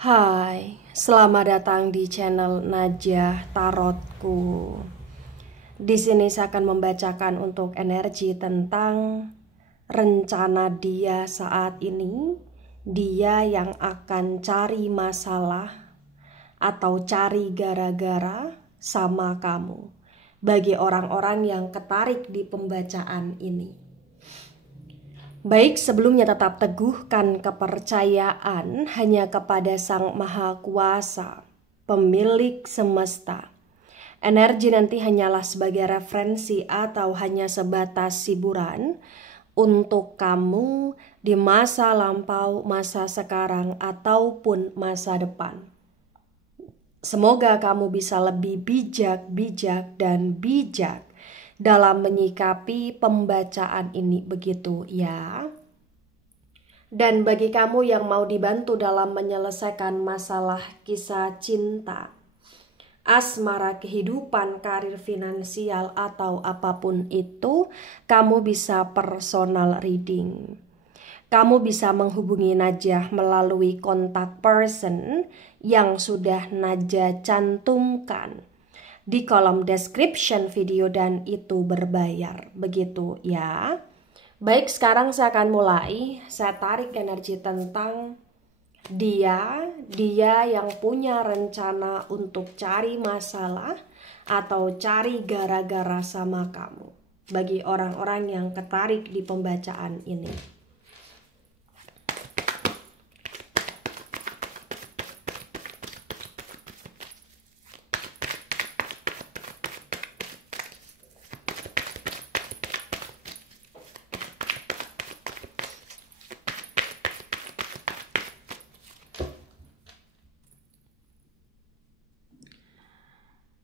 Hai, selamat datang di channel Najah Tarotku. Di sini saya akan membacakan untuk energi tentang rencana dia saat ini. Dia yang akan cari masalah atau cari gara-gara sama kamu. Bagi orang-orang yang ketarik di pembacaan ini. Baik, sebelumnya tetap teguhkan kepercayaan hanya kepada Sang Maha Kuasa, pemilik semesta. Energi nanti hanyalah sebagai referensi atau hanya sebatas hiburan untuk kamu di masa lampau, masa sekarang, ataupun masa depan. Semoga kamu bisa lebih bijak dan bijak dalam menyikapi pembacaan ini, begitu ya. Dan bagi kamu yang mau dibantu dalam menyelesaikan masalah kisah cinta, asmara, kehidupan, karir, finansial, atau apapun itu, kamu bisa personal reading. Kamu bisa menghubungi Najah melalui kontak person yang sudah Najah cantumkan di kolom description video, dan itu berbayar, begitu ya. Baik, sekarang saya akan mulai. Saya tarik energi tentang dia yang punya rencana untuk cari masalah atau cari gara-gara sama kamu. Bagi orang-orang yang ketarik di pembacaan ini.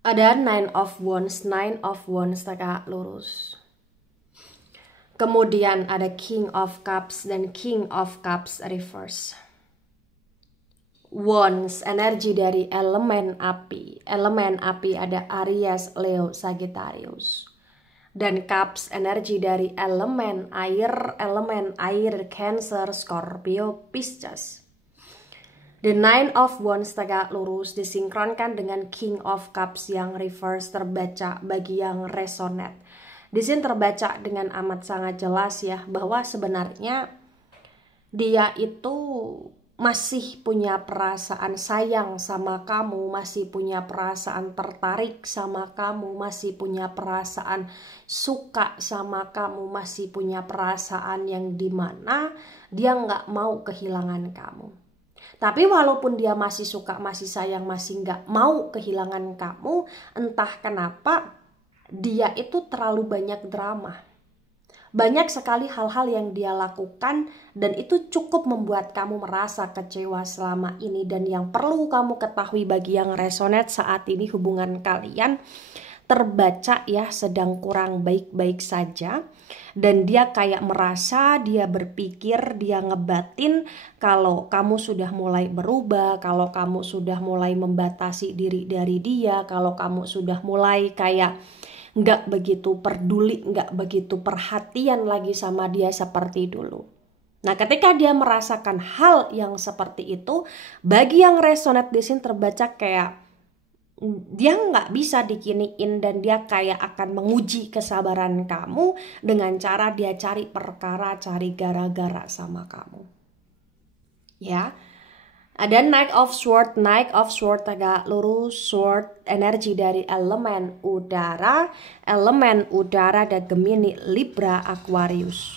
Ada Nine of Wands tegak lurus. Kemudian ada King of Cups dan King of Cups reverse. Wands, energi dari elemen api. Elemen api ada Aries, Leo, Sagittarius. Dan Cups, energi dari elemen air Cancer, Scorpio, Pisces. The Nine of Wands tegak lurus disinkronkan dengan King of Cups yang reverse terbaca bagi yang resonate. Di sini terbaca dengan amat sangat jelas ya, bahwa sebenarnya dia itu masih punya perasaan sayang sama kamu, masih punya perasaan tertarik sama kamu, masih punya perasaan suka sama kamu, masih punya perasaan yang dimana dia nggak mau kehilangan kamu. Tapi walaupun dia masih suka, masih sayang, masih nggak mau kehilangan kamu, entah kenapa dia itu terlalu banyak drama. Banyak sekali hal-hal yang dia lakukan dan itu cukup membuat kamu merasa kecewa selama ini. Dan yang perlu kamu ketahui bagi yang resonate saat ini, hubungan kalian terbaca ya sedang kurang baik-baik saja. Dan dia kayak merasa, dia berpikir, dia ngebatin kalau kamu sudah mulai berubah, kalau kamu sudah mulai membatasi diri dari dia, kalau kamu sudah mulai kayak nggak begitu peduli, nggak begitu perhatian lagi sama dia seperti dulu. Nah, ketika dia merasakan hal yang seperti itu, bagi yang resonate di sini terbaca kayak dia nggak bisa dikiniin dan dia kayak akan menguji kesabaran kamu dengan cara dia cari perkara, cari gara-gara sama kamu. Ya. Ada Knight of Sword tegak lurus, sword energi dari elemen udara ada Gemini, Libra, Aquarius.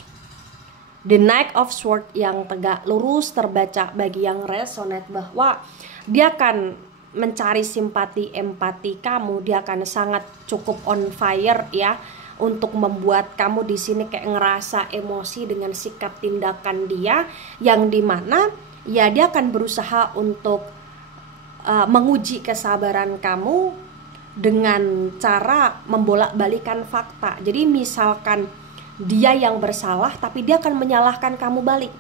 The Knight of Sword yang tegak lurus terbaca bagi yang resonate bahwa dia akan mencari simpati, empati kamu, dia akan sangat cukup on fire ya untuk membuat kamu di sini kayak ngerasa emosi dengan sikap tindakan dia yang dimana ya dia akan berusaha untuk menguji kesabaran kamu dengan cara membolak-balikan fakta. Jadi misalkan dia yang bersalah tapi dia akan menyalahkan kamu balik.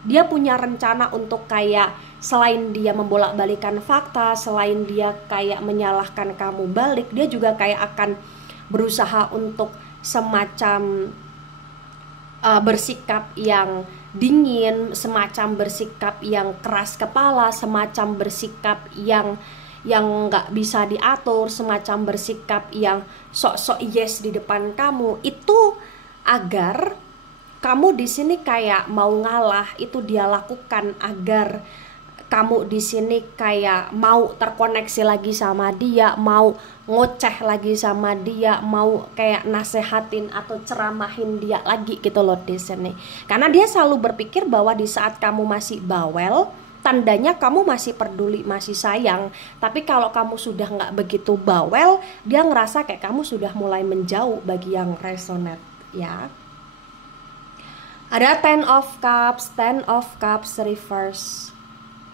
Dia punya rencana untuk kayak selain dia membolak-balikan fakta, selain dia kayak menyalahkan kamu balik, dia juga kayak akan berusaha untuk semacam bersikap yang dingin, semacam bersikap yang keras kepala, semacam bersikap yang nggak bisa diatur, semacam bersikap yang sok-sok yes di depan kamu, itu agar kamu di sini kayak mau ngalah. Itu dia lakukan agar kamu di sini kayak mau terkoneksi lagi sama dia, mau ngoceh lagi sama dia, mau kayak nasehatin atau ceramahin dia lagi gitu loh di sini. Karena dia selalu berpikir bahwa di saat kamu masih bawel, tandanya kamu masih peduli, masih sayang. Tapi kalau kamu sudah nggak begitu bawel, dia ngerasa kayak kamu sudah mulai menjauh, bagi yang resonate ya. Ada Ten of Cups reverse.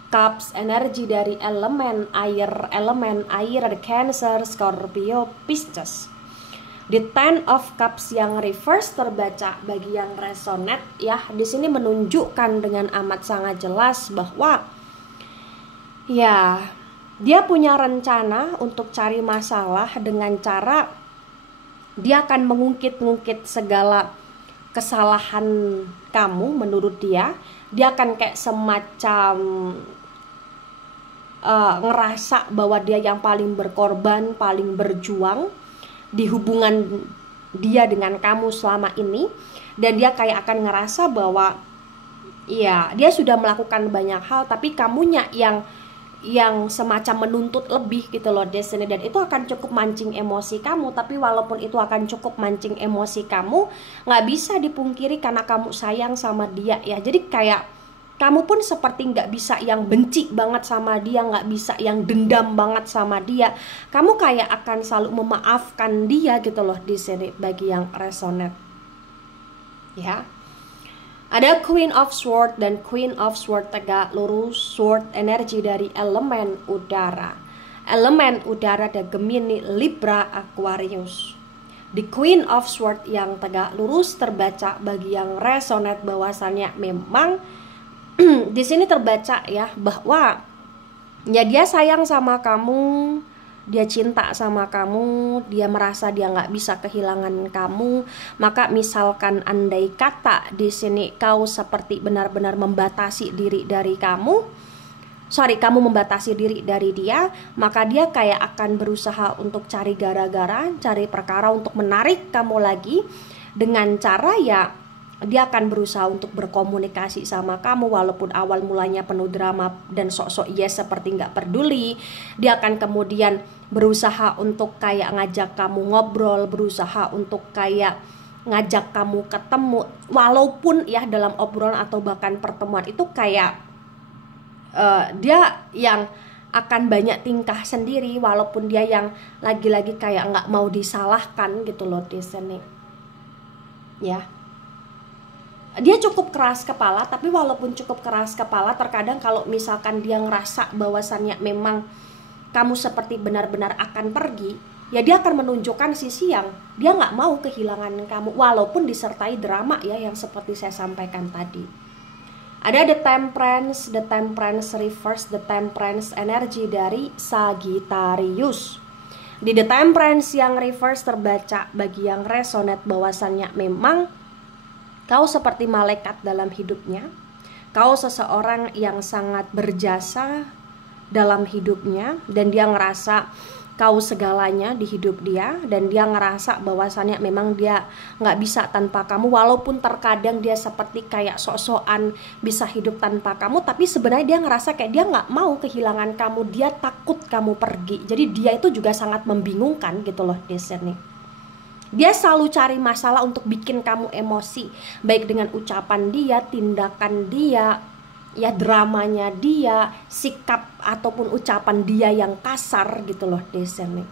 Cups energi dari elemen air ada Cancer, Scorpio, Pisces. Di Ten of Cups yang reverse terbaca bagi yang resonate ya, di sini menunjukkan dengan amat sangat jelas bahwa ya dia punya rencana untuk cari masalah dengan cara dia akan mengungkit-ungkit segala kesalahan kamu. Menurut dia akan kayak semacam ngerasa bahwa dia yang paling berkorban, paling berjuang di hubungan dia dengan kamu selama ini. Dan dia kayak akan ngerasa bahwa ya dia sudah melakukan banyak hal, tapi kamunya yang semacam menuntut lebih gitu loh Destiny. Dan itu akan cukup mancing emosi kamu. Tapi walaupun itu akan cukup mancing emosi kamu, gak bisa dipungkiri karena kamu sayang sama dia ya. Jadi kayak kamu pun seperti gak bisa yang benci banget sama dia, gak bisa yang dendam banget sama dia. Kamu kayak akan selalu memaafkan dia gitu loh di sini bagi yang resonate ya. Ada Queen of Swords dan Queen of Swords tegak lurus. Sword energi dari elemen udara. Elemen udara ada Gemini, Libra, Aquarius. Di Queen of Swords yang tegak lurus terbaca bagi yang resonate bahwasannya memang di sini terbaca ya bahwa ya dia sayang sama kamu, dia cinta sama kamu, dia merasa dia nggak bisa kehilangan kamu. Maka misalkan andai kata di sini kau seperti benar-benar membatasi diri dari kamu membatasi diri dari dia, maka dia kayak akan berusaha untuk cari gara-gara, cari perkara untuk menarik kamu lagi dengan cara ya dia akan berusaha untuk berkomunikasi sama kamu. Walaupun awal mulanya penuh drama dan sok-sok yes seperti nggak peduli, dia akan kemudian berusaha untuk kayak ngajak kamu ngobrol, berusaha untuk kayak ngajak kamu ketemu. Walaupun ya dalam obrolan atau bahkan pertemuan itu kayak dia yang akan banyak tingkah sendiri, walaupun dia yang lagi-lagi kayak nggak mau disalahkan gitu loh di sini ya. Dia cukup keras kepala, tapi walaupun cukup keras kepala, terkadang kalau misalkan dia ngerasa bahwasannya memang kamu seperti benar-benar akan pergi, ya dia akan menunjukkan sisi yang dia nggak mau kehilangan kamu, walaupun disertai drama ya yang seperti saya sampaikan tadi. Ada The Temperance reverse, The Temperance energi dari Sagittarius. Di The Temperance yang reverse terbaca bagi yang resonate bahwasannya memang kau seperti malaikat dalam hidupnya. Kau seseorang yang sangat berjasa dalam hidupnya, dan dia ngerasa kau segalanya di hidup dia, dan dia ngerasa bahwasannya memang dia nggak bisa tanpa kamu. Walaupun terkadang dia seperti kayak sok-sokan bisa hidup tanpa kamu, tapi sebenarnya dia ngerasa kayak dia nggak mau kehilangan kamu, dia takut kamu pergi. Jadi dia itu juga sangat membingungkan gitu loh di sini. Dia selalu cari masalah untuk bikin kamu emosi, baik dengan ucapan dia, tindakan dia, ya dramanya dia, sikap ataupun ucapan dia yang kasar gitu loh di sini.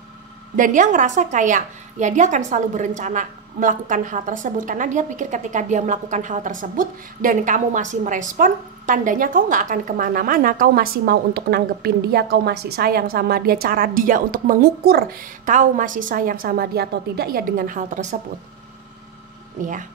Dan dia ngerasa kayak ya dia akan selalu berencana melakukan hal tersebut, karena dia pikir ketika dia melakukan hal tersebut dan kamu masih merespon, tandanya kau nggak akan kemana-mana, kau masih mau untuk nanggepin dia, kau masih sayang sama dia. Cara dia untuk mengukur kau masih sayang sama dia atau tidak ya dengan hal tersebut ya.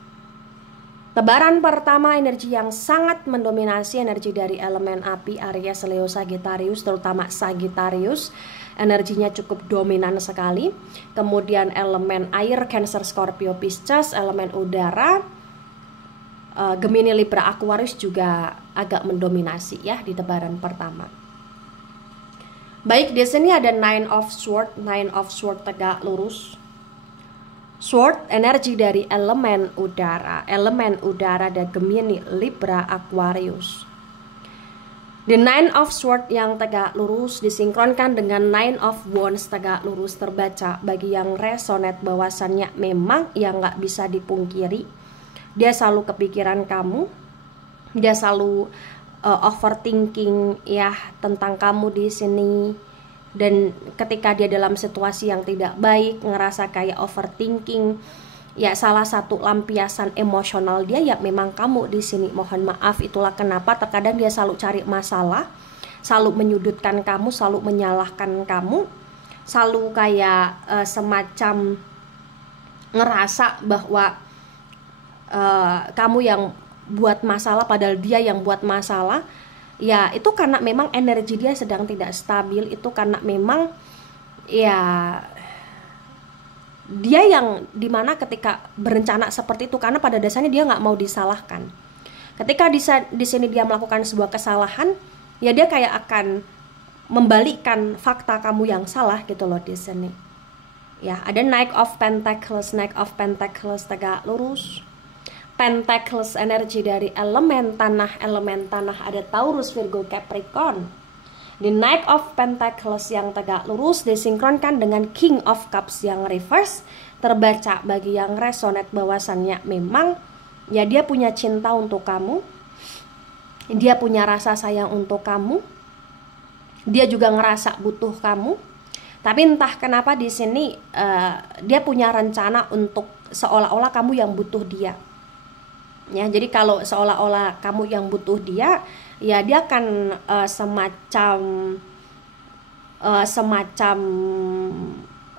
Tebaran pertama energi yang sangat mendominasi, energi dari elemen api, Aries, Leo, Sagittarius, terutama Sagittarius energinya cukup dominan sekali. Kemudian elemen air, Cancer, Scorpio, Pisces, elemen udara Gemini, Libra, Aquarius juga agak mendominasi ya di tebaran pertama. Baik, di sini ada Nine of Swords. Nine of Swords tegak lurus. Sword energi dari elemen udara. Elemen udara ada Gemini, Libra, Aquarius. The Nine of Swords yang tegak lurus disinkronkan dengan Nine of Wands tegak lurus terbaca. Bagi yang resonate bahwasannya memang yang nggak bisa dipungkiri, dia selalu kepikiran kamu, dia selalu overthinking ya tentang kamu di sini. Dan ketika dia dalam situasi yang tidak baik, ngerasa kayak overthinking, ya salah satu lampiasan emosional dia ya memang kamu di sini. Mohon maaf, itulah kenapa terkadang dia selalu cari masalah, selalu menyudutkan kamu, selalu menyalahkan kamu, selalu kayak semacam ngerasa bahwa kamu yang buat masalah padahal dia yang buat masalah. Ya itu karena memang energi dia sedang tidak stabil. Itu karena memang ya dia yang dimana ketika berencana seperti itu, karena pada dasarnya dia nggak mau disalahkan. Ketika di sini dia melakukan sebuah kesalahan, ya dia kayak akan membalikkan fakta kamu yang salah gitu loh di sini. Ya ada Knight of Pentacles. Knight of Pentacles tegak lurus. Pentacles energi dari elemen tanah. Elemen tanah ada Taurus, Virgo, Capricorn. The Knight of Pentacles yang tegak lurus disinkronkan dengan King of Cups yang reverse terbaca. Bagi yang resonate bahwasannya memang ya dia punya cinta untuk kamu, dia punya rasa sayang untuk kamu, dia juga ngerasa butuh kamu. Tapi entah kenapa di sini dia punya rencana untuk seolah-olah kamu yang butuh dia. Ya, jadi kalau seolah-olah kamu yang butuh dia, ya dia akan semacam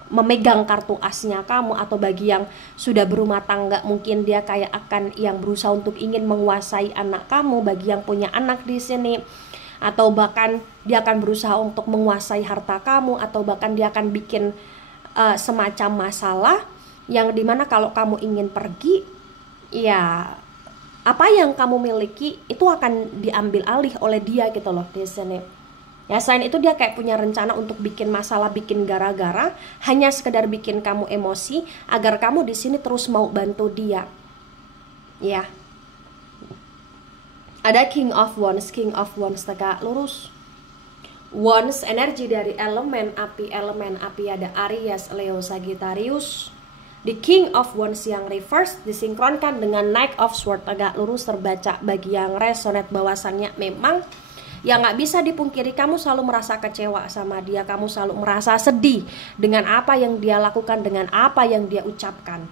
memegang kartu asnya kamu. Atau bagi yang sudah berumah tangga, mungkin dia kayak akan yang berusaha untuk ingin menguasai anak kamu. Bagi yang punya anak di sini, atau bahkan dia akan berusaha untuk menguasai harta kamu, atau bahkan dia akan bikin semacam masalah yang dimana kalau kamu ingin pergi, ya apa yang kamu miliki itu akan diambil alih oleh dia gitu loh di sini. Ya selain itu dia kayak punya rencana untuk bikin masalah, bikin gara-gara, hanya sekedar bikin kamu emosi agar kamu di sini terus mau bantu dia. Ya. Ada King of Wands. King of Wands tegak lurus. Wands energi dari elemen api. Elemen api ada Aries, Leo, Sagittarius. The King of Wands yang reverse disinkronkan dengan Knight of Swords tegak lurus terbaca. Bagi yang resonate bahwasannya memang yang nggak bisa dipungkiri, kamu selalu merasa kecewa sama dia, kamu selalu merasa sedih dengan apa yang dia lakukan, dengan apa yang dia ucapkan.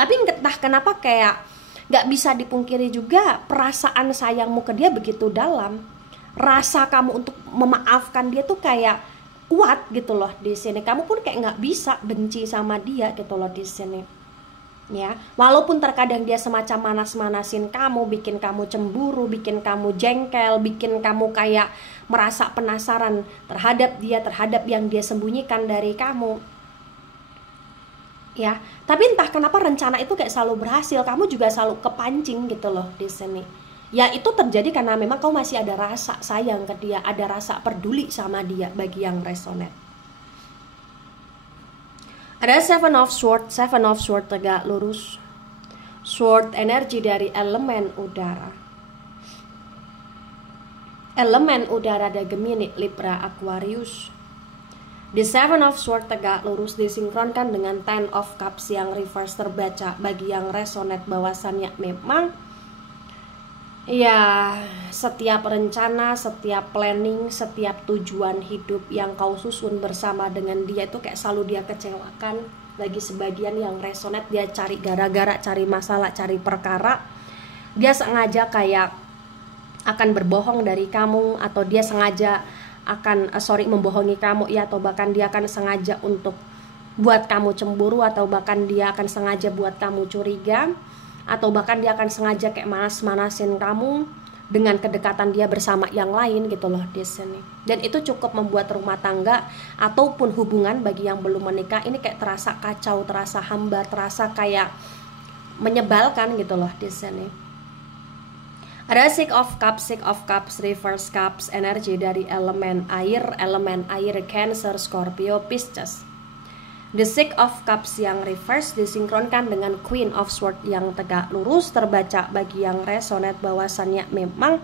Tapi entah kenapa kayak nggak bisa dipungkiri juga perasaan sayangmu ke dia begitu dalam. Rasa kamu untuk memaafkan dia tuh kayak kuat gitu loh di sini. Kamu pun kayak nggak bisa benci sama dia gitu loh di sini. Ya, walaupun terkadang dia semacam manas-manasin kamu, bikin kamu cemburu, bikin kamu jengkel, bikin kamu kayak merasa penasaran terhadap dia, terhadap yang dia sembunyikan dari kamu. Ya, tapi entah kenapa rencana itu kayak selalu berhasil, kamu juga selalu kepancing gitu loh di sini. Ya itu terjadi karena memang kamu masih ada rasa sayang ke dia, ada rasa peduli sama dia bagi yang resonate. Ada Seven of Swords. Seven of Swords tegak lurus. Sword energi dari elemen udara. Elemen udara ada Gemini, Libra, Aquarius. The Seven of Swords tegak lurus disinkronkan dengan Ten of Cups yang reverse terbaca. Bagi yang resonate bahwasannya memang ya setiap rencana, setiap planning, setiap tujuan hidup yang kau susun bersama dengan dia itu kayak selalu dia kecewakan. Bagi sebagian yang resonate, dia cari gara-gara, cari masalah, cari perkara. Dia sengaja kayak akan berbohong dari kamu, atau dia sengaja akan membohongi kamu ya, atau bahkan dia akan sengaja untuk buat kamu cemburu, atau bahkan dia akan sengaja buat kamu curiga, atau bahkan dia akan sengaja kayak manas-manasin kamu dengan kedekatan dia bersama yang lain gitu loh di sini. Dan itu cukup membuat rumah tangga ataupun hubungan bagi yang belum menikah ini kayak terasa kacau, terasa hambar, terasa kayak menyebalkan gitu loh di sini. Ada Six of Cups, Reverse Cups, energi dari elemen air Cancer, Scorpio, Pisces. The Six of Cups yang reverse disinkronkan dengan Queen of Swords yang tegak lurus, terbaca bagi yang resonate bahwasannya memang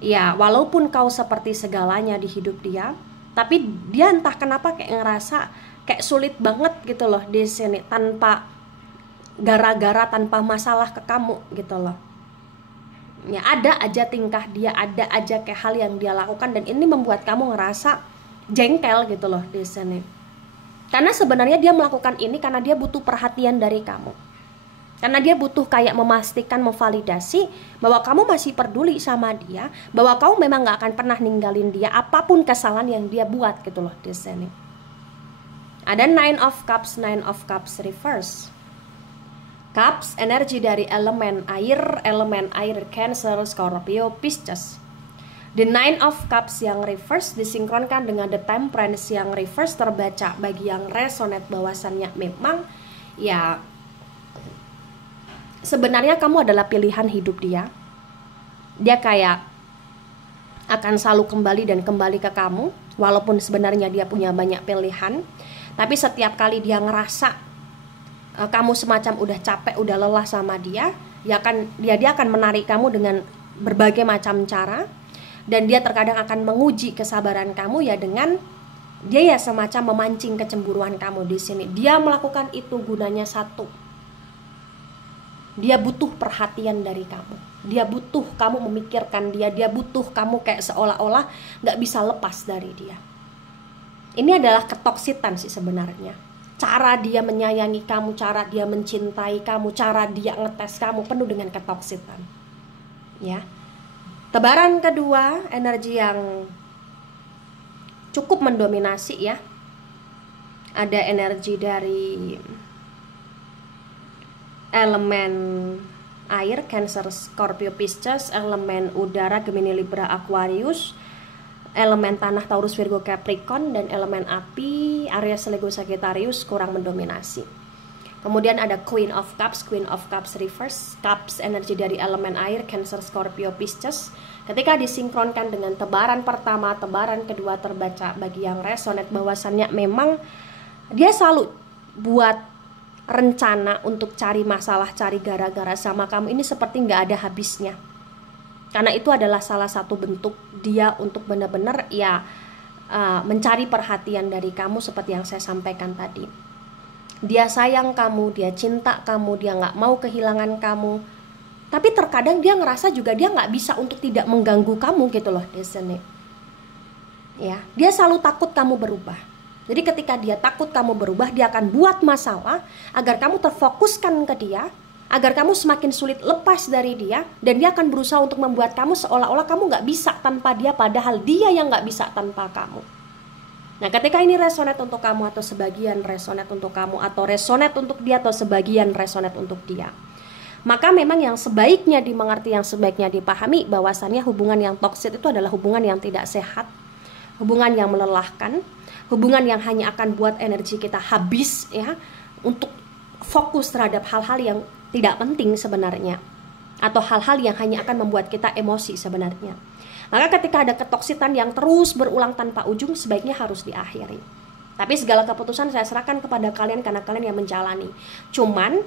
ya walaupun kau seperti segalanya di hidup dia, tapi dia entah kenapa kayak ngerasa kayak sulit banget gitu loh di sini, tanpa gara-gara, tanpa masalah ke kamu gitu loh. Ya ada aja tingkah dia, ada aja kayak hal yang dia lakukan, dan ini membuat kamu ngerasa jengkel gitu loh di sini. Karena sebenarnya dia melakukan ini karena dia butuh perhatian dari kamu. Karena dia butuh kayak memastikan, memvalidasi bahwa kamu masih peduli sama dia, bahwa kamu memang gak akan pernah ninggalin dia apapun kesalahan yang dia buat gitu loh di sini. Ada Nine of Cups reverse. Cups, energi dari elemen air Cancer, Scorpio, Pisces. The Nine of Cups yang reverse disinkronkan dengan The Temperance yang reverse, terbaca bagi yang resonate bahwasannya memang ya sebenarnya kamu adalah pilihan hidup dia. Dia kayak akan selalu kembali ke kamu, walaupun sebenarnya dia punya banyak pilihan. Tapi setiap kali dia ngerasa kamu semacam udah capek, udah lelah sama dia, dia akan menarik kamu dengan berbagai macam cara. Dan dia terkadang akan menguji kesabaran kamu ya dengan dia ya semacam memancing kecemburuan kamu di sini. Dia melakukan itu gunanya satu. Dia butuh perhatian dari kamu. Dia butuh kamu memikirkan dia. Dia butuh kamu kayak seolah-olah gak bisa lepas dari dia. Ini adalah ketoksitan sih sebenarnya. Cara dia menyayangi kamu, cara dia mencintai kamu, cara dia ngetes kamu penuh dengan ketoksitan. Ya. Tebaran kedua, energi yang cukup mendominasi ya. Ada energi dari elemen air Cancer, Scorpio, Pisces, elemen udara Gemini, Libra, Aquarius, elemen tanah Taurus, Virgo, Capricorn, dan elemen api Aries, Leo, Sagittarius kurang mendominasi. Kemudian ada Queen of Cups reverse. Cups, energi dari elemen air Cancer, Scorpio, Pisces. Ketika disinkronkan dengan tebaran pertama, tebaran kedua terbaca bagi yang resonate bahwasannya memang dia selalu buat rencana untuk cari masalah, cari gara-gara sama kamu. Ini seperti nggak ada habisnya. Karena itu adalah salah satu bentuk dia untuk benar-benar ya mencari perhatian dari kamu seperti yang saya sampaikan tadi. Dia sayang kamu, dia cinta kamu, dia gak mau kehilangan kamu. Tapi terkadang dia ngerasa juga dia gak bisa untuk tidak mengganggu kamu gitu loh di sini. Ya, dia selalu takut kamu berubah. Jadi ketika dia takut kamu berubah, dia akan buat masalah agar kamu terfokuskan ke dia, agar kamu semakin sulit lepas dari dia, dan dia akan berusaha untuk membuat kamu seolah-olah kamu gak bisa tanpa dia, padahal dia yang gak bisa tanpa kamu. Nah, ketika ini resonate untuk kamu atau sebagian resonate untuk kamu, atau resonate untuk dia atau sebagian resonate untuk dia, maka memang yang sebaiknya dimengerti, yang sebaiknya dipahami bahwasannya hubungan yang toksik itu adalah hubungan yang tidak sehat, hubungan yang melelahkan, hubungan yang hanya akan buat energi kita habis ya untuk fokus terhadap hal-hal yang tidak penting sebenarnya, atau hal-hal yang hanya akan membuat kita emosi sebenarnya. Maka ketika ada ketoksitan yang terus berulang tanpa ujung, sebaiknya harus diakhiri. Tapi segala keputusan saya serahkan kepada kalian karena kalian yang menjalani. Cuman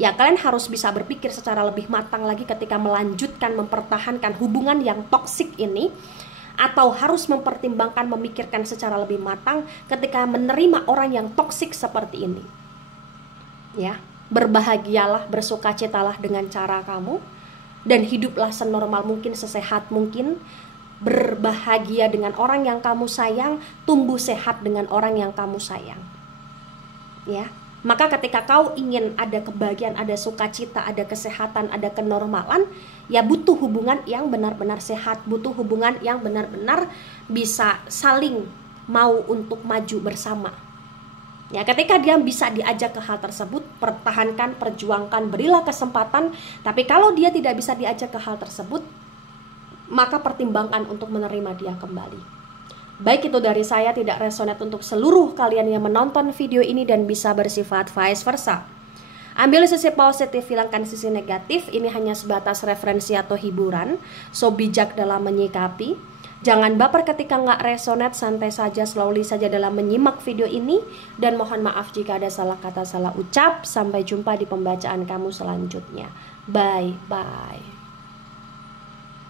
ya kalian harus bisa berpikir secara lebih matang lagi ketika melanjutkan mempertahankan hubungan yang toksik ini, atau harus mempertimbangkan, memikirkan secara lebih matang ketika menerima orang yang toksik seperti ini. Ya, berbahagialah, bersukacitalah dengan cara kamu, dan hiduplah senormal mungkin, sesehat mungkin. Berbahagia dengan orang yang kamu sayang, tumbuh sehat dengan orang yang kamu sayang. Ya, maka ketika kau ingin ada kebahagiaan, ada sukacita, ada kesehatan, ada kenormalan, ya butuh hubungan yang benar-benar sehat, butuh hubungan yang benar-benar bisa saling mau untuk maju bersama. Ya, ketika dia bisa diajak ke hal tersebut, pertahankan, perjuangkan, berilah kesempatan. Tapi kalau dia tidak bisa diajak ke hal tersebut, maka pertimbangkan untuk menerima dia kembali. Baik itu dari saya, tidak resonate untuk seluruh kalian yang menonton video ini dan bisa bersifat vice versa. Ambil sisi positif, hilangkan sisi negatif. Ini hanya sebatas referensi atau hiburan. So bijak dalam menyikapi. Jangan baper ketika nggak resonate, santai saja, slowly saja dalam menyimak video ini. Dan mohon maaf jika ada salah kata, salah ucap. Sampai jumpa di pembacaan kamu selanjutnya. Bye-bye.